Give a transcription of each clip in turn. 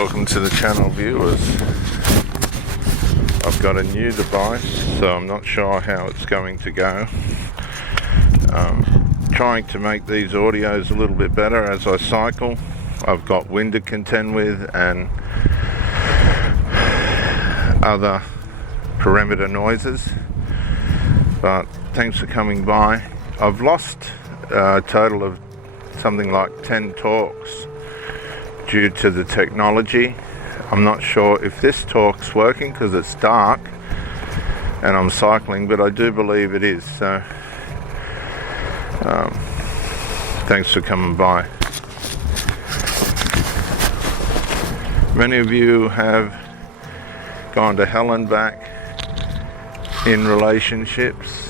Welcome to the channel, viewers. I've got a new device, so I'm not sure how it's going to go. Trying to make these audios a little bit better as I cycle. I've got wind to contend with and other perimeter noises, but thanks for coming by. I've lost a total of something like 10 talks due to the technology. I'm not sure if this talk's working because it's dark and I'm cycling, but I do believe it is. So thanks for coming by. Many of you have gone to hell and back in relationships.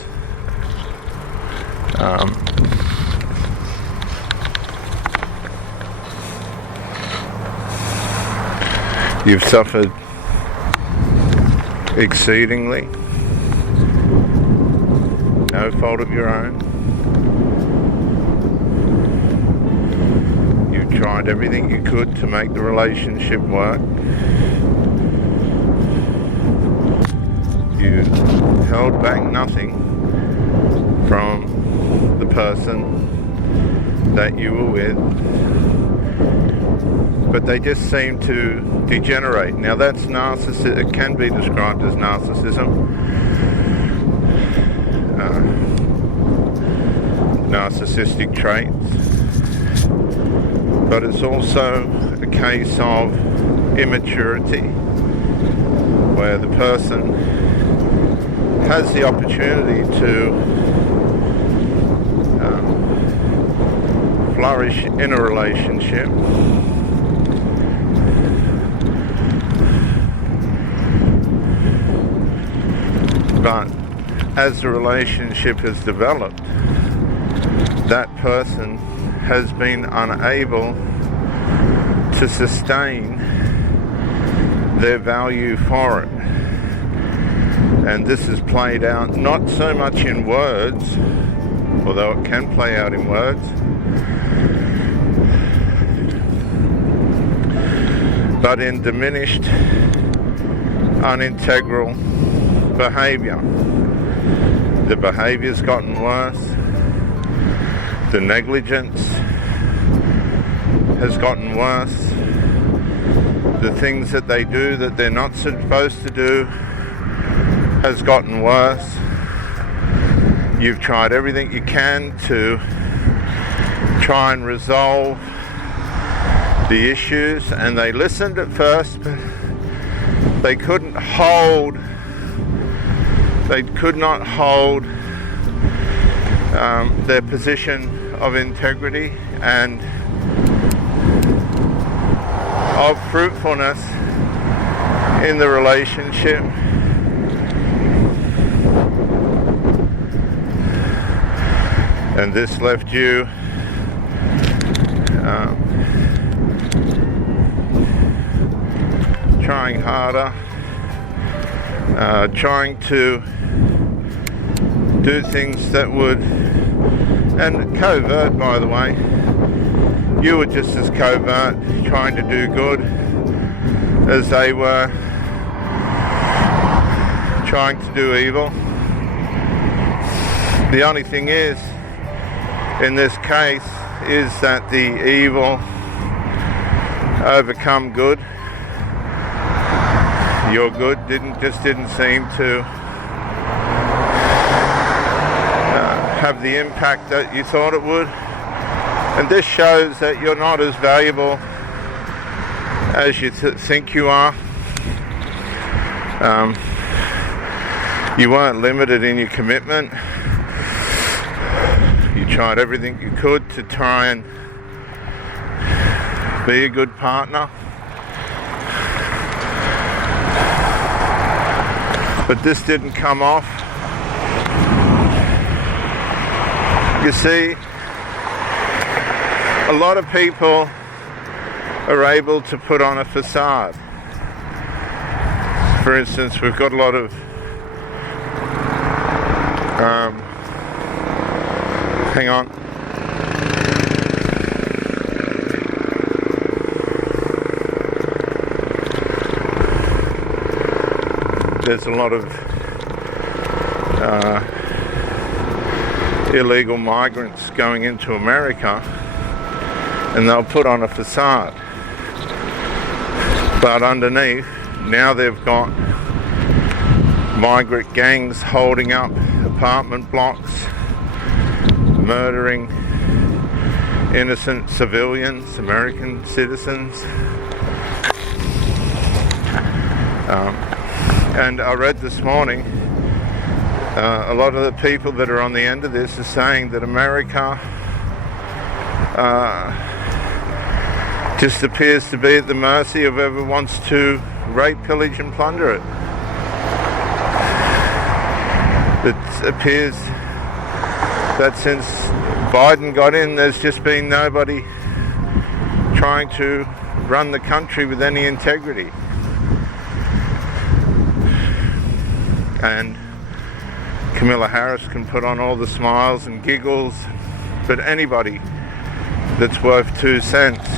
You've suffered exceedingly, no fault of your own. You've tried everything you could to make the relationship work. You held back nothing from the person that you were with, but they just seem to degenerate. Now that's narcissism. It can be described as narcissism. Narcissistic traits. But it's also a case of immaturity, where the person has the opportunity to flourish in a relationship, but as the relationship has developed, that person has been unable to sustain their value for it. And this is played out not so much in words, although it can play out in words, but in diminished, unintegral behavior. The behavior's gotten worse. The negligence has gotten worse. The things that they do that they're not supposed to do has gotten worse. You've tried everything you can to try and resolve the issues, and they listened at first, but they could not hold their position of integrity and of fruitfulness in the relationship. And this left you trying harder, trying to do things that would, and covert, by the way, you were just as covert, trying to do good as they were trying to do evil. The only thing is, in this case, is that the evil overcome good. Your good didn't seem to have the impact that you thought it would. And this shows that you're not as valuable as you think you are. You weren't limited in your commitment. You tried everything you could to try and be a good partner. But this didn't come off. You see, a lot of people are able to put on a facade. For instance, we've got a lot of hang on. there's a lot of illegal migrants going into America, and they'll put on a facade, but underneath now they've got migrant gangs holding up apartment blocks, murdering innocent civilians, American citizens. And I read this morning, a lot of the people that are on the end of this are saying that America just appears to be at the mercy of whoever wants to rape, pillage and plunder it. It appears that since Biden got in, there's just been nobody trying to run the country with any integrity. And Kamala Harris can put on all the smiles and giggles, but anybody that's worth 2 cents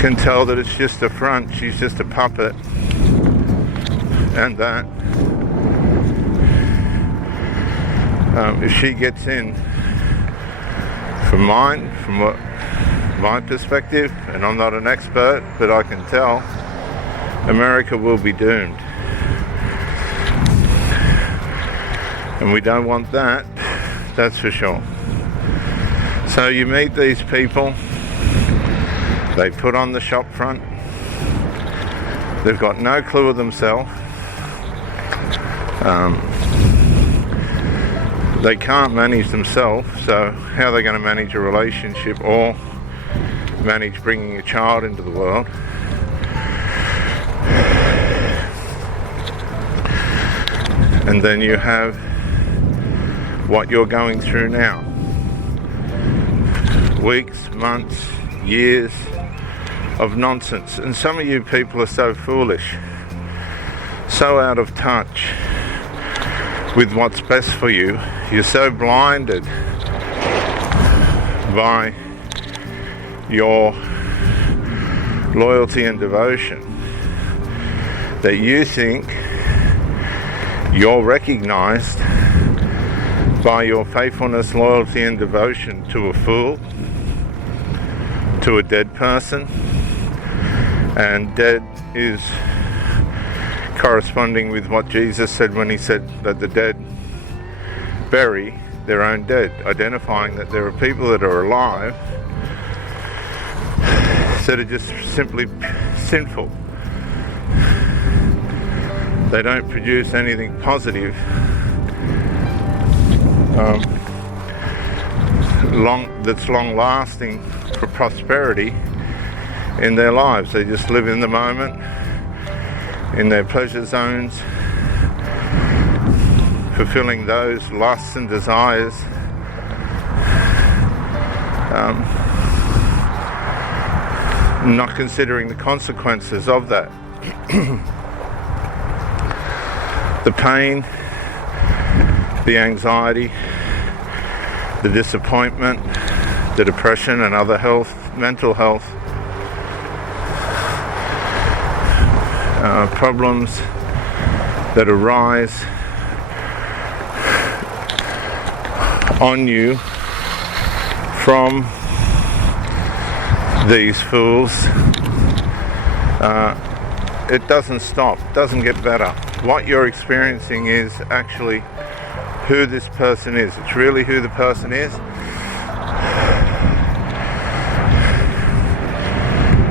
can tell that it's just a front. She's just a puppet, and that if she gets in, from what my perspective, and I'm not an expert, but I can tell, America will be doomed. And we don't want that, that's for sure. So you meet these people, they put on the shop front, they've got no clue of themselves, they can't manage themselves, so how are they going to manage a relationship or manage bringing a child into the world? And then you have what you're going through now. Weeks, months, years of nonsense. And some of you people are so foolish, so out of touch with what's best for you. You're so blinded by your loyalty and devotion that you think you're recognized by your faithfulness, loyalty and devotion to a fool, to a dead person. And dead is corresponding with what Jesus said when he said that the dead bury their own dead, identifying that there are people that are alive that are just simply sinful. They don't produce anything positive that's long lasting for prosperity in their lives. They just live in the moment, in their pleasure zones, fulfilling those lusts and desires, not considering the consequences of that. The pain, the anxiety, the disappointment, the depression and other mental health problems that arise on you from these fools, it doesn't stop, doesn't get better. What you're experiencing is actually who this person is. It's really who the person is.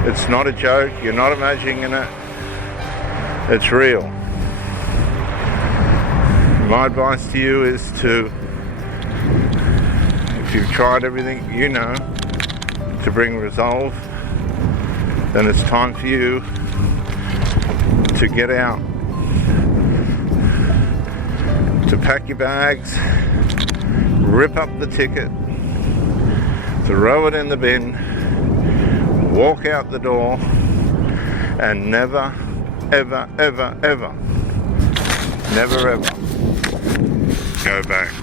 It's not a joke, you're not imagining it, it's real. My advice to you is to, if you've tried everything you know to bring resolve, then it's time for you to get out, to pack your bags, rip up the ticket, throw it in the bin, walk out the door, and never, ever, ever, ever, never ever go back.